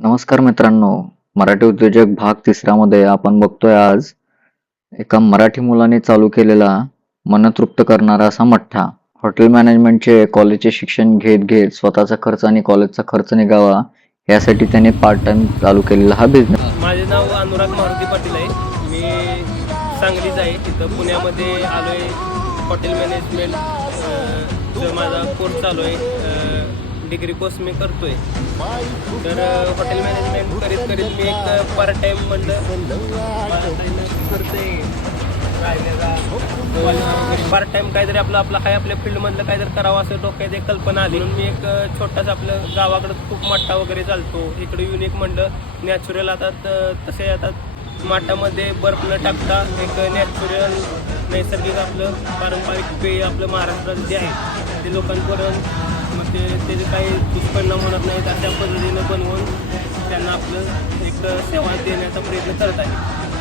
नमस्कार मित्रांनो, मराठी उद्योजक भाग तिसऱ्यामध्ये आपण बघतोय आज एका मराठी मुलाने चालू केलेला मनतृप्त करणारा असा मठ्ठा. हॉटेल मॅनेजमेंटचे कॉलेजचे शिक्षण घेत घेत स्वतःचा खर्च आणि कॉलेजचा खर्च निघावा यासाठी त्याने पार्ट टाइम चालू केलेला हा बिझनेस. माझे नाव अनुराग मारुती पाटील आहे. मी सांगलीच आहे. इथं पुण्यामध्ये आलो आहे. हॉटेल मॅनेजमेंट जो माझा कोर्स चालू आहे, डिग्री कोर्स मी करतो आहे. तर हॉटेल मॅनेजमेंट करीत करीत मी एक पार्ट टाईम पार्ट टाईम काहीतरी आपलं आहे आपल्या फील्डमधलं काहीतरी करावं असं डोक्यात एक कल्पना आली. म्हणून मी एक छोटासा आपलं गावाकडं खूप मठ्ठा वगैरे चालतो. इकडे येऊन एक म्हणलं नॅचरल आता तसे आता माठामध्ये बर्फ न टाकता एक नॅचरल नैसर्गिक आपलं पारंपरिक पेय आपलं महाराष्ट्रात जे आहे ते लोकांपर्यंत मग त्याचे काही दुष्परिणाम होणार नाहीत अशा पद्धतीनं बनवून त्यांना आपलं एक सेवा देण्याचा प्रयत्न करत आहे.